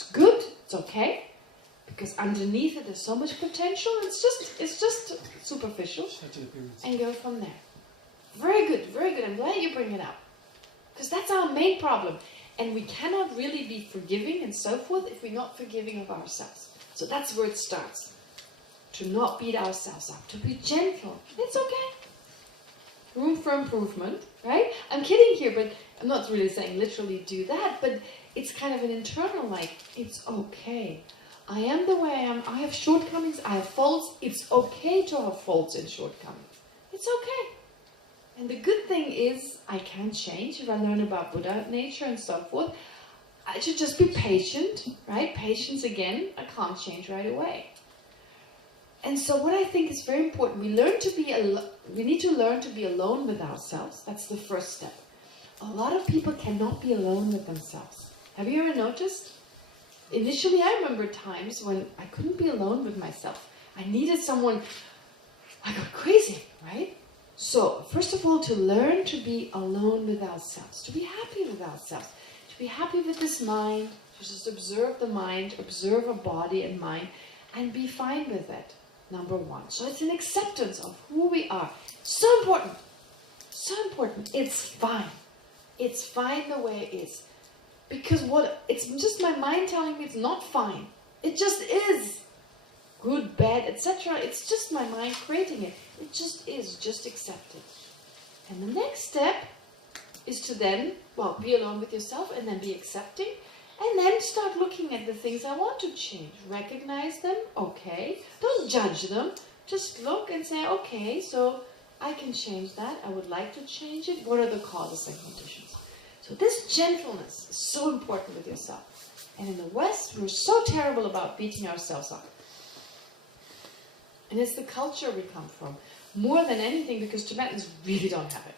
It's good, it's okay, because underneath it there's so much potential. It's just superficial, and go from there. Very good, very good. I'm glad you bring it up, because that's our main problem. And we cannot really be forgiving and so forth if we're not forgiving of ourselves. So that's where it starts. To not beat ourselves up, to be gentle. It's okay. Room for improvement, right? I'm kidding here, but I'm not really saying literally do that, but it's kind of an internal, like, it's okay. I am the way I am. I have shortcomings, I have faults. It's okay to have faults and shortcomings. It's okay. And the good thing is, I can change if I learn about Buddha nature and so forth. I should just be patient, right? Patience again, I can't change right away. And so what I think is very important, we need to learn to be alone with ourselves. That's the first step. A lot of people cannot be alone with themselves. Have you ever noticed? Initially, I remember times when I couldn't be alone with myself. I needed someone. I got crazy, right? So, first of all, to learn to be alone with ourselves, to be happy with ourselves, to be happy with this mind, to just observe the mind, observe a body and mind, and be fine with it, number one. So it's an acceptance of who we are. So important. So important. It's fine. It's fine the way it is. Because it's just my mind telling me it's not fine. It just is. Good, bad, etc. It's just my mind creating it. It just is. Just accept it. And the next step is to then, be alone with yourself and then be accepting. And then start looking at the things I want to change. Recognize them, okay. Don't judge them. Just look and say, okay, so I can change that. I would like to change it. What are the causes and conditions? So this gentleness is so important with yourself. And in the West, we're so terrible about beating ourselves up. And it's the culture we come from. More than anything, because Tibetans really don't have it.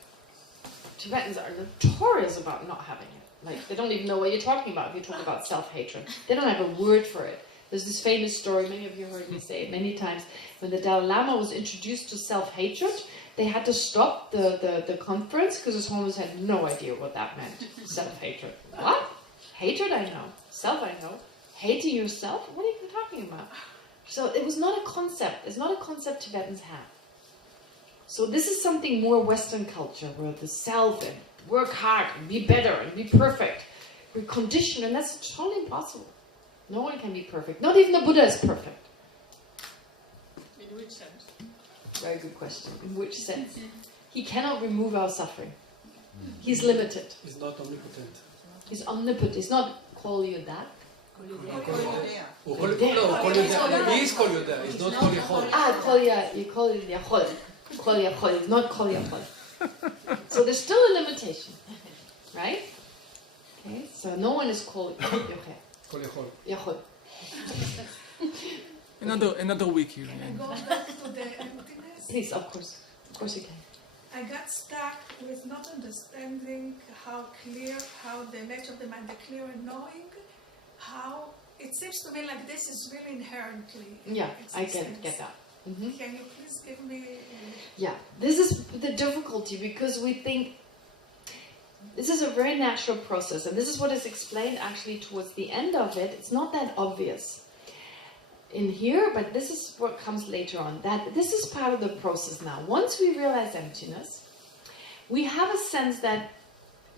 Tibetans are notorious about not having it. Like, they don't even know what you're talking about if you talk about self-hatred. They don't have a word for it. There's this famous story, many of you heard me say it many times, when the Dalai Lama was introduced to self-hatred, they had to stop the conference because his homies had no idea what that meant. Self-hatred. What? Hatred, I know. Self, I know. Hating yourself? What are you talking about? So it was not a concept. It's not a concept Tibetans have. So this is something more Western culture, where the self and work hard and be better and be perfect. We're conditioned, and that's totally impossible. No one can be perfect. Not even the Buddha is perfect. In which sense? Very good question. In which sense? He cannot remove our suffering. He's limited. He's not omnipotent. He's omnipotent. He's not call you that. He is Kol Yodea. He's not Kol Yachol. Kol Yachol. Kol Yachol. He's not Kol Yachol. So there's still a limitation, right? Okay. So no one is Kol Yachol. Yachol. Another week here. Can I go back to the emptiness? Please, of course you can. I got stuck with not understanding how the nature of the mind, the clear and knowing, how it seems to me like this is really inherently. Yeah, I get that. Mm-hmm. Can you please give me? Yeah, this is the difficulty, because we think this is a very natural process, and this is what is explained actually towards the end of it. It's not that obvious in here, but this is what comes later on. That this is part of the process now. Once we realize emptiness, we have a sense that,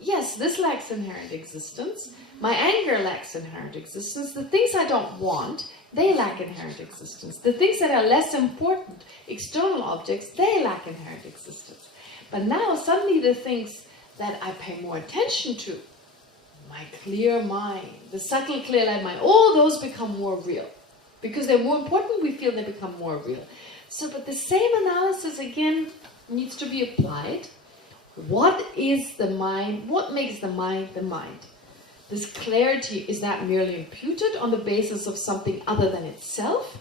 yes, this lacks inherent existence. My anger lacks inherent existence. The things I don't want, they lack inherent existence. The things that are less important, external objects, they lack inherent existence. But now suddenly the things that I pay more attention to, my clear mind, the subtle clear light mind, all those become more real. Because they're more important, we feel they become more real. So, but the same analysis again needs to be applied. What is the mind? What makes the mind the mind? This clarity, is that merely imputed on the basis of something other than itself?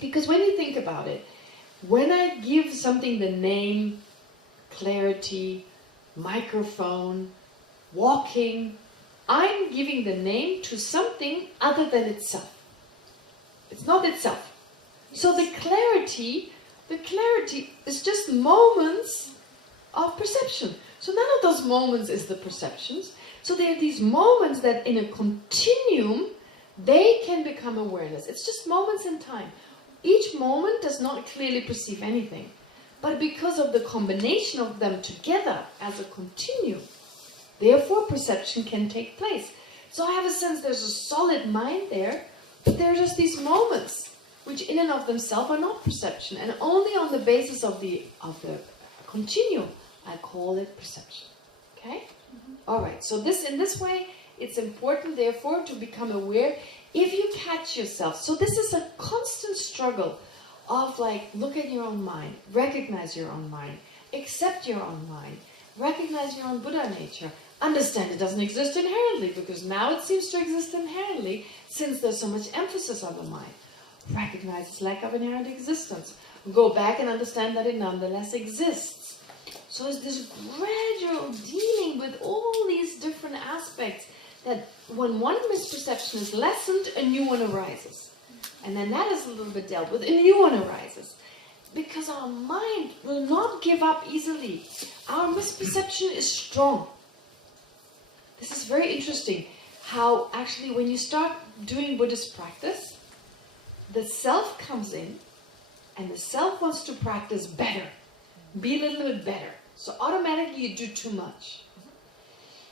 Because when you think about it, when I give something the name, clarity, microphone, walking, I'm giving the name to something other than itself. It's not itself. So the clarity is just moments of perception. So none of those moments is the perceptions. So there are these moments that in a continuum, they can become awareness. It's just moments in time. Each moment does not clearly perceive anything. But because of the combination of them together as a continuum, therefore perception can take place. So I have a sense there's a solid mind there, but there are just these moments which in and of themselves are not perception. And only on the basis of the continuum, I call it perception. Okay? All right, so in this way, it's important, therefore, to become aware. If you catch yourself, so this is a constant struggle of like, look at your own mind, recognize your own mind, accept your own mind, recognize your own Buddha nature, understand it doesn't exist inherently, because now it seems to exist inherently since there's so much emphasis on the mind. Recognize its lack of inherent existence. Go back and understand that it nonetheless exists. So it's this gradual dealing with all these different aspects that when one misperception is lessened, a new one arises. And then that is a little bit dealt with, a new one arises. Because our mind will not give up easily. Our misperception is strong. This is very interesting, how actually when you start doing Buddhist practice, the self comes in, and the self wants to practice better, be a little bit better. So automatically you do too much.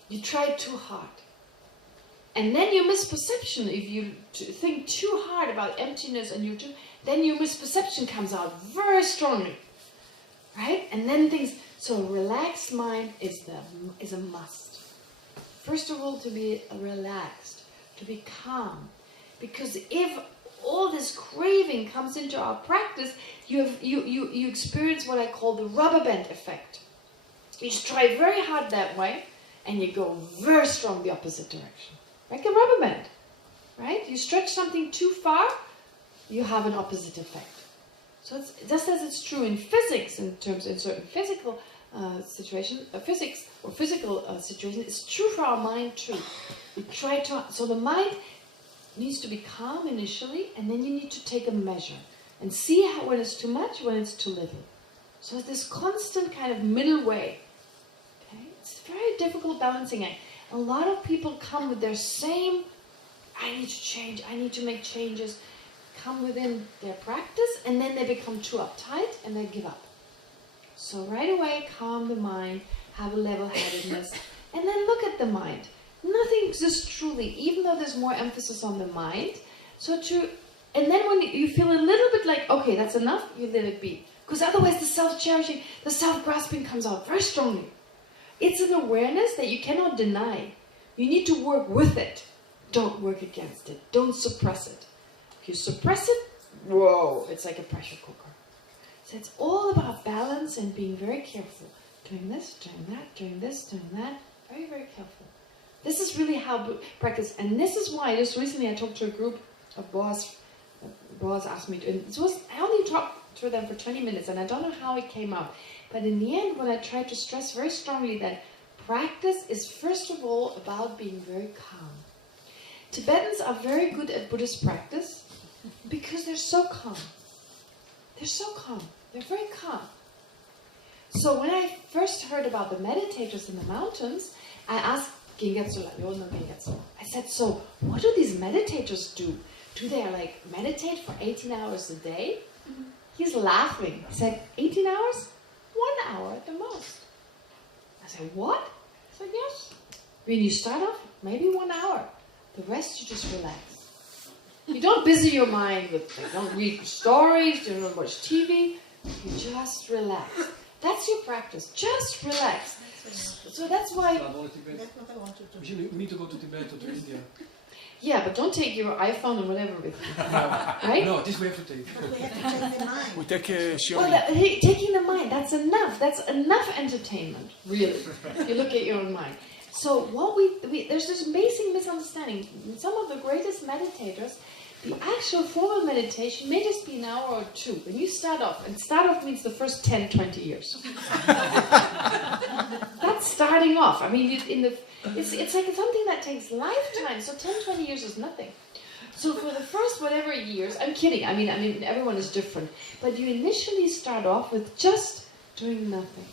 You try too hard. And then your misperception, if you think too hard about emptiness and then your misperception comes out very strongly. Right? And then things, so a relaxed mind is a must. First of all, to be relaxed, to be calm. Because if all this craving comes into our practice, you experience what I call the rubber band effect. You try very hard that way, and you go very strong the opposite direction. Like a rubber band, right? You stretch something too far, you have an opposite effect. So it's just as it's true in physics, in certain physical situation, physics or physical situation, it's true for our mind too. So the mind needs to be calm initially, and then you need to take a measure and see when it's too much, when it's too little. So it's this constant kind of middle way. Okay? It's a very difficult balancing act. A lot of people come with their same, I need to change, I need to make changes, come within their practice, and then they become too uptight and they give up. So right away, calm the mind, have a level-headedness, and then look at the mind. Nothing exists truly, even though there's more emphasis on the mind. And then when you feel a little bit like, okay, that's enough, you let it be. Because otherwise the self-cherishing, the self-grasping comes out very strongly. It's an awareness that you cannot deny. You need to work with it. Don't work against it. Don't suppress it. If you suppress it, whoa, it's like a pressure cooker. So it's all about balance and being very careful. Doing this, doing that, doing this, doing that. Very, very careful. This is really how practice, and this is why just recently I talked to a group of boys asked me to, and I only talked to them for 20 minutes, and I don't know how it came out. But in the end, what I tried to stress very strongly, that practice is first of all about being very calm. Tibetans are very good at Buddhist practice because they're so calm. They're so calm. They're very calm. So when I first heard about the meditators in the mountains, I asked I said, so what do these meditators do? Do they like meditate for 18 hours a day? Mm-hmm. He's laughing. He said, 18 hours? 1 hour at the most. I said, what? I said, yes. When you start off, maybe 1 hour. The rest you just relax. You don't busy your mind with, don't read stories, don't watch TV. You just relax. That's your practice. Just relax. So that's why... That's what I wanted to do. We need to go to Tibet or to India. Yeah, but don't take your iPhone or whatever with you. Right? No, this we have to take. But we have to take the mind. We take taking the mind, that's enough. That's enough entertainment, really. If you look at your own mind. So what there's this amazing misunderstanding. Some of the greatest meditators, the actual formal meditation may just be an hour or two. When you start off, and start off means the first 10, 20 years. That's starting off. I mean, it's like something that takes lifetime. So 10, 20 years is nothing. So for the first whatever years, I'm kidding. I mean, everyone is different. But you initially start off with just doing nothing.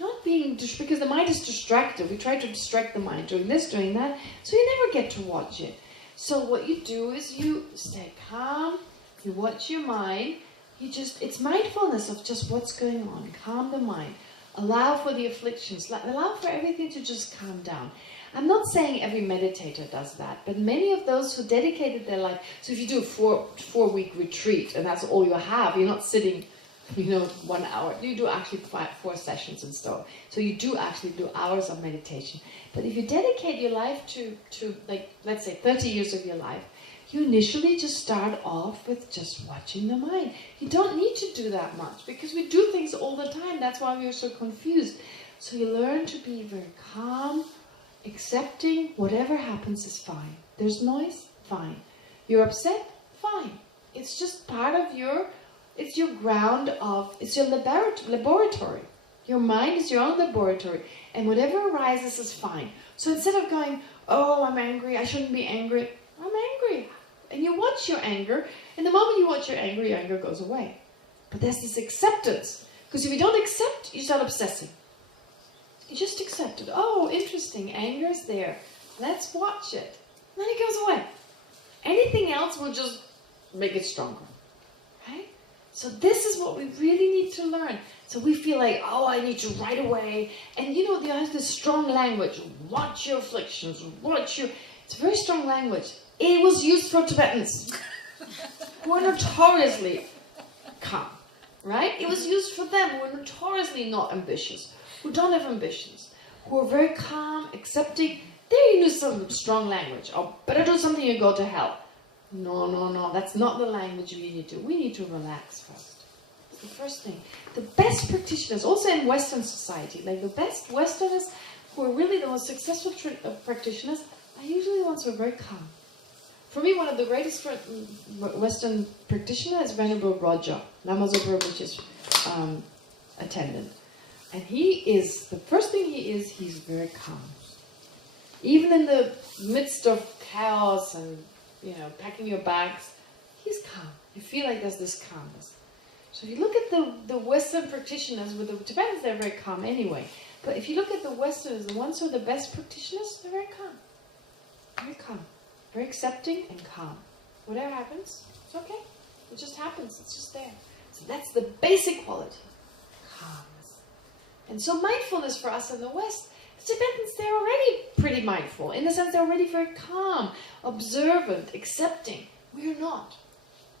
Not being, because the mind is distracted. We try to distract the mind, doing this, doing that. So you never get to watch it. So what you do is you stay calm, you watch your mind, it's mindfulness of just what's going on. Calm the mind. Allow for the afflictions. Allow for everything to just calm down. I'm not saying every meditator does that, but many of those who dedicated their life, so if you do a four-week retreat and that's all you have, you're not sitting, 1 hour. You do actually 4 sessions and stuff. So you do actually do hours of meditation. But if you dedicate your life to like, let's say 30 years of your life, you initially just start off with just watching the mind. You don't need to do that much because we do things all the time. That's why we're so confused. So you learn to be very calm, accepting whatever happens is fine. There's noise, fine. You're upset, fine. It's just part of it's your ground of, it's your laboratory. Your mind is your own laboratory. And whatever arises is fine. So instead of going, oh, I'm angry, I shouldn't be angry. I'm angry. And you watch your anger, and the moment you watch your anger goes away. But there's this acceptance. Because if you don't accept, you start obsessing. You just accept it. Oh, interesting, anger's there. Let's watch it. And then it goes away. Anything else will just make it stronger. Right? So this is what we really need to learn. So we feel like, oh, I need to right away. And they have this strong language. Watch your afflictions. It's very strong language. It was used for Tibetans who are notoriously calm, right? It was used for them who are notoriously not ambitious, who don't have ambitions, who are very calm, accepting. There you use some strong language. Oh, better do something and go to hell. No. That's not the language we need to. We need to relax first. That's the first thing. The best practitioners, also in Western society, like the best Westerners who are really the most successful practitioners, are usually the ones who are very calm. For me, one of the greatest Western practitioners is Venerable Roger, Lama Zopa Rinpoche's attendant. And the first thing he's very calm. Even in the midst of chaos and, packing your bags, he's calm. You feel like there's this calmness. So if you look at the Western practitioners, with the Tibetans, they're very calm anyway. But if you look at the Westerners, the ones who are the best practitioners, they're very calm. Very calm. Very accepting and calm. Whatever happens, it's okay. It just happens. It's just there. So that's the basic quality. Calmness. And so mindfulness for us in the West, the Tibetans, they're already pretty mindful. In the sense, they're already very calm, observant, accepting. We're not.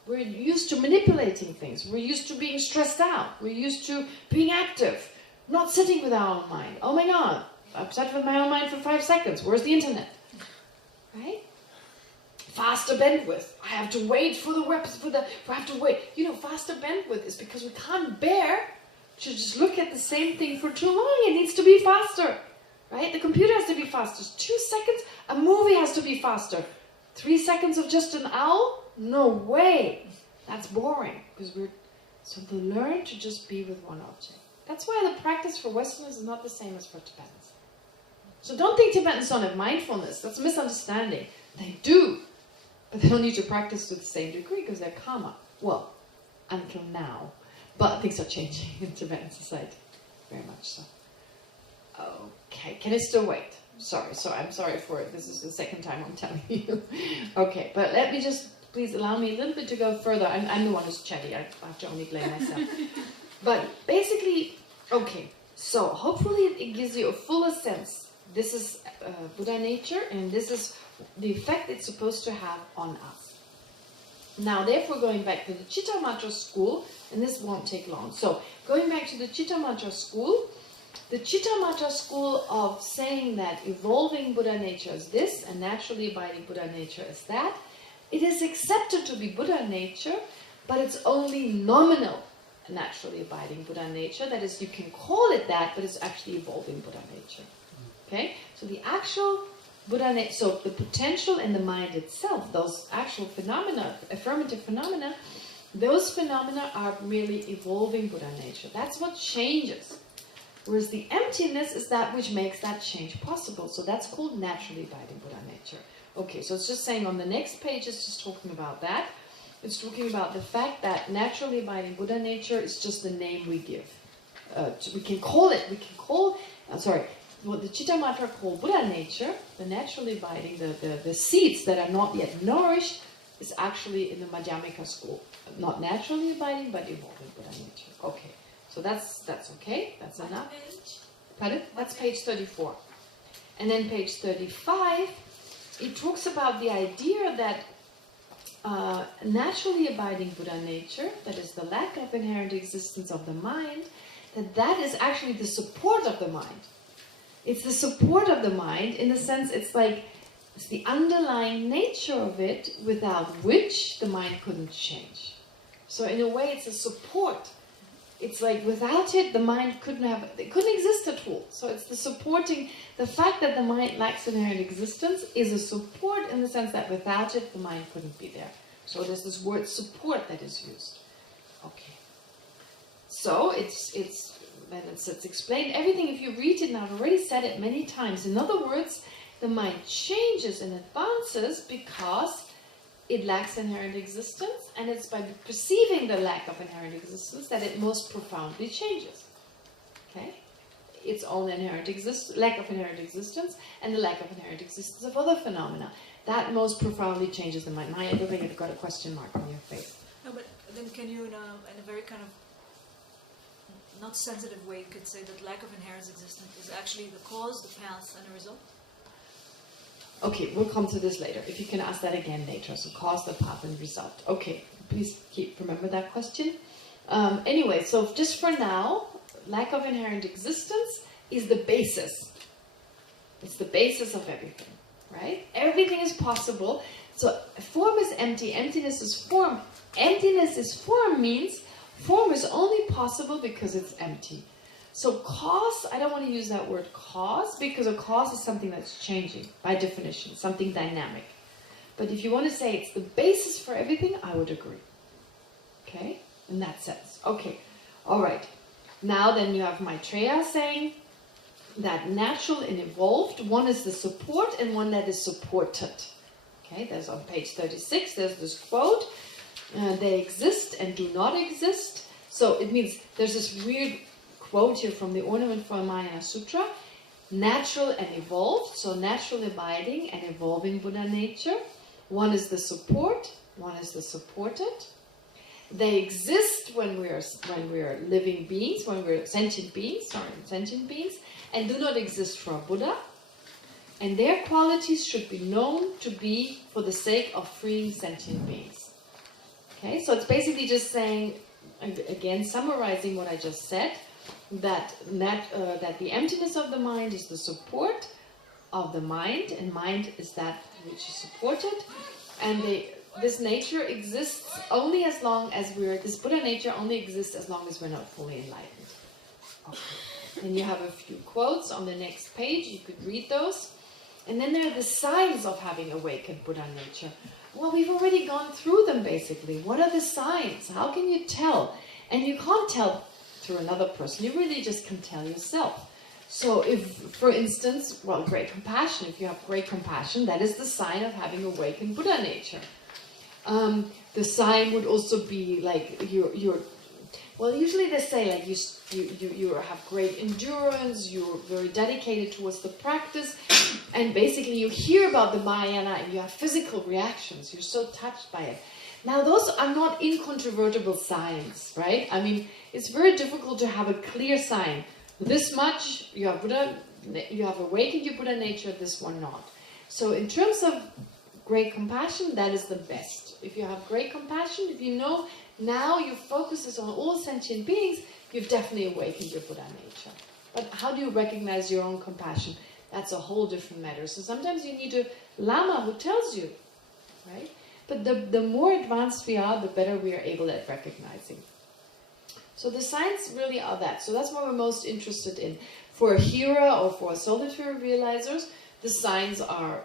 We're used to manipulating things. We're used to being stressed out. We're used to being active. Not sitting with our own mind. Oh my God, I'm upset with my own mind for 5 seconds. Where's the internet? Right? Faster bandwidth. I have to wait for the webs. I have to wait. Faster bandwidth is because we can't bear to just look at the same thing for too long. It needs to be faster. Right? The computer has to be faster. 2 seconds, a movie has to be faster. 3 seconds of just an owl? No way. That's boring. So to learn to just be with one object. That's why the practice for Westerners is not the same as for Tibetans. So don't think Tibetans don't have mindfulness. That's a misunderstanding. They do. But they don't need to practice to the same degree because they're calmer. Well, until now. But things are changing in Tibetan society. Very much so. Okay, can I still wait? Sorry, I'm sorry for it. This is the second time I'm telling you. Okay, but let me just, please allow me a little bit to go further. I'm the one who's chatty. I have to only blame myself. But basically, okay, so hopefully it gives you a fuller sense. This is Buddha nature, and this is the effect it's supposed to have on us. Now, therefore, going back to the Chitta Mantra school, and this won't take long. So, going back to the Chitta Mantra school, the Chitta Mantra school of saying that evolving Buddha nature is this, and naturally abiding Buddha nature is that, it is accepted to be Buddha nature, but it's only nominal naturally abiding Buddha nature. That is, you can call it that, but it's actually evolving Buddha nature. Okay? So the actual Buddha nature, so the potential in the mind itself, those actual phenomena, affirmative phenomena, those phenomena are merely evolving Buddha nature. That's what changes. Whereas the emptiness is that which makes that change possible. So that's called naturally abiding Buddha nature. Okay, so it's just saying on the next page, it's just talking about that. It's talking about the fact that naturally abiding Buddha nature is just the name we give. We can call it, what the Chitta Matra call Buddha nature, the naturally abiding, the seeds that are not yet nourished, is actually in the Madhyamika school. Not naturally abiding, but evolving Buddha nature. Okay, so that's okay, that's enough. Page? Pardon? That's page 34. And then page 35, it talks about the idea that naturally abiding Buddha nature, that is the lack of inherent existence of the mind, that is actually the support of the mind. It's the support of the mind in the sense it's the underlying nature of it without which the mind couldn't change. So in a way it's a support. It's like without it the mind couldn't exist at all. So it's the supporting, the fact that the mind lacks inherent existence is a support in the sense that without it the mind couldn't be there. So there's this word support that is used. Okay. So it's explained everything. If you read it, and I've already said it many times, in other words, the mind changes and advances because it lacks inherent existence, and it's by perceiving the lack of inherent existence that it most profoundly changes. Okay? Its own lack of inherent existence and the lack of inherent existence of other phenomena. That most profoundly changes the mind. Maya, I don't think you've got a question mark on your face. No, but then can you, in a very kind of not sensitive way, you could say that lack of inherent existence is actually the cause, the path, and the result? Okay, we'll come to this later. If you can ask that again later. So cause, the path, and result. Okay, please remember that question. Anyway, so just for now, lack of inherent existence is the basis. It's the basis of everything, right? Everything is possible. So form is empty, emptiness is form. Emptiness is form means form is only possible because it's empty. So cause, I don't want to use that word cause, because a cause is something that's changing, by definition, something dynamic. But if you want to say it's the basis for everything, I would agree. Okay? In that sense. Okay. All right. Now then you have Maitreya saying that natural and evolved, one is the support and one that is supported. Okay, there's on page 36, there's this quote, they exist and do not exist. So it means there's this weird quote here from the Ornament for Mahayana Sutra, natural and evolved, so natural abiding and evolving Buddha nature. One is the support, one is the supported. They exist when we are living beings, when we're sentient beings, and do not exist for a Buddha. And their qualities should be known to be for the sake of freeing sentient beings. Okay, so it's basically just saying, again, summarizing what I just said, that the emptiness of the mind is the support of the mind, and mind is that which is supported, and this nature exists only as long as this Buddha nature only exists as long as we're not fully enlightened. Okay. Then you have a few quotes on the next page, you could read those. And then there are the signs of having awakened Buddha nature. Well, we've already gone through them basically. What are the signs? How can you tell? And you can't tell through another person, you really just can tell yourself. So if, for instance, great compassion, if you have great compassion, that is the sign of having awakened Buddha nature. The sign would also be like usually they say like you have great endurance, you're very dedicated towards the practice, and basically you hear about the Mahayana and you have physical reactions, you're so touched by it. Now those are not incontrovertible signs, right? I mean, it's very difficult to have a clear sign. This much you have Buddha, you have awakened your Buddha nature, this one not. So in terms of great compassion, that is the best. If you have great compassion, if you know now your focus is on all sentient beings, you've definitely awakened your Buddha nature. But how do you recognize your own compassion? That's a whole different matter. So sometimes you need a Lama who tells you, right? But the more advanced we are, the better we are able at recognizing. So the signs really are that. So that's what we're most interested in. For a hearer or for solitary realizers, the signs are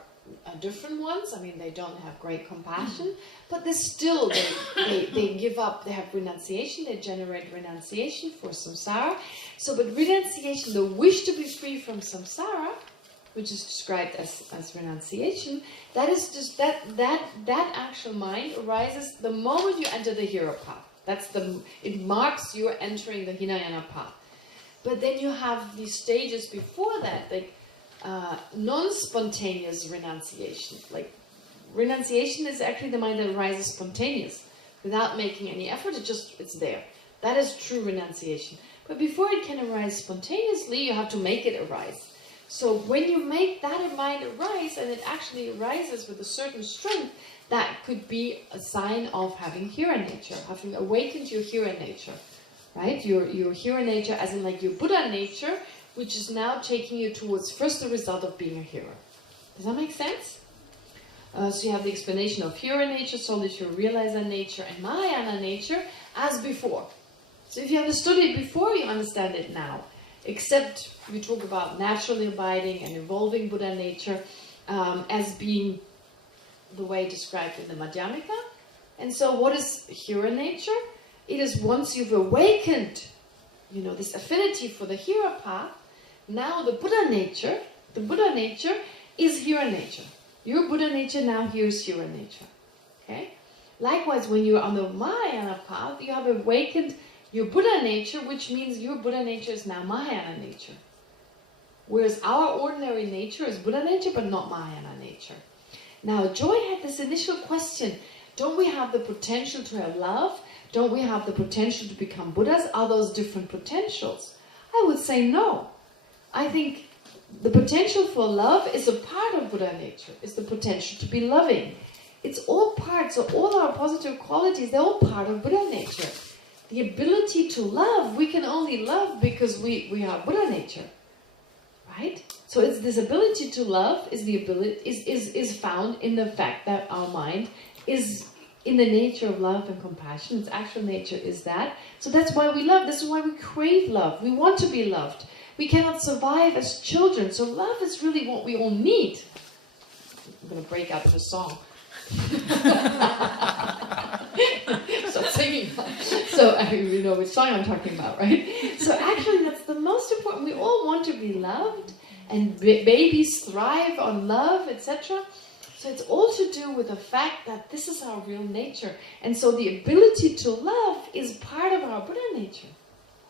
different ones. I mean, they don't have great compassion, but they still, they give up, they have renunciation, they generate renunciation for samsara. So, but renunciation, the wish to be free from samsara, which is described as renunciation, that is just, that actual mind arises the moment you enter the hero path. It marks you entering the Hinayana path. But then you have these stages before that, like non-spontaneous renunciation. Like, renunciation is actually the mind that arises spontaneous, without making any effort, it's there. That is true renunciation. But before it can arise spontaneously, you have to make it arise. So when you make that mind arise, and it actually arises with a certain strength, that could be a sign of having hero nature, having awakened your hero nature, right? Your hero nature, as in like your Buddha nature, which is now taking you towards first the result of being a hero. Does that make sense? So you have the explanation of hero nature, solitude, realizer nature, and Mahayana nature as before. So if you understood it before, you understand it now. Except we talk about naturally abiding and evolving Buddha nature as being the way described in the Madhyamika. And so what is hero nature? It is once you've awakened, this affinity for the hero path, now the Buddha nature is hero nature. Your Buddha nature now here is hero nature. Okay? Likewise, when you're on the Mahayana path, you have awakened your Buddha nature, which means your Buddha nature is now Mahayana nature. Whereas our ordinary nature is Buddha nature, but not Mahayana nature. Now, Joy had this initial question, don't we have the potential to have love? Don't we have the potential to become Buddhas? Are those different potentials? I would say no. I think the potential for love is a part of Buddha nature. It's the potential to be loving. It's all parts, so all our positive qualities, they're all part of Buddha nature. The ability to love, we can only love because we are Buddha nature. Right? So it's this ability to love is found in the fact that our mind is in the nature of love and compassion. Its actual nature is that. So that's why we love. This is why we crave love. We want to be loved. We cannot survive as children. So love is really what we all need. I'm going to break out with a song. Start singing. So you know which song I'm talking about, right? So actually that's the most important. We all want to be loved, and babies thrive on love, etc. So it's all to do with the fact that this is our real nature. And so the ability to love is part of our Buddha nature.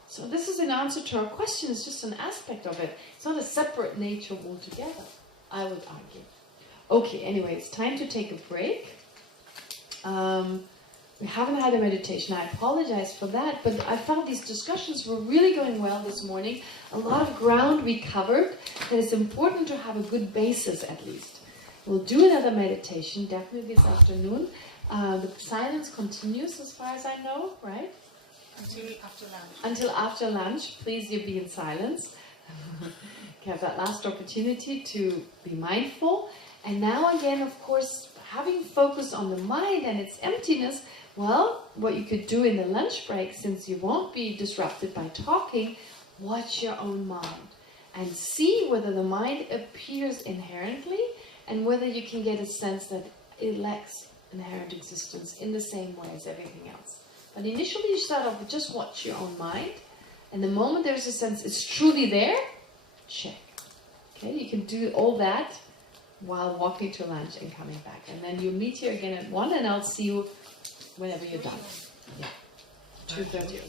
So this is an answer to our question. It's just an aspect of it. It's not a separate nature altogether, I would argue. Okay, anyway, it's time to take a break. We haven't had a meditation. I apologize for that, but I found these discussions were really going well this morning. A lot of ground we covered, and it's important to have a good basis at least. We'll do another meditation, definitely this afternoon. The silence continues as far as I know, right? Until after lunch. Until after lunch, please you be in silence. You have that last opportunity to be mindful. And now again, of course, having focus on the mind and its emptiness, well, what you could do in the lunch break, since you won't be disrupted by talking, watch your own mind and see whether the mind appears inherently and whether you can get a sense that it lacks inherent existence in the same way as everything else. But initially you start off with just watch your own mind, and the moment there's a sense it's truly there, check. Okay, you can do all that while walking to lunch and coming back. And then you'll meet here again at 1, and I'll see you whenever you're done. Yeah, 2:30.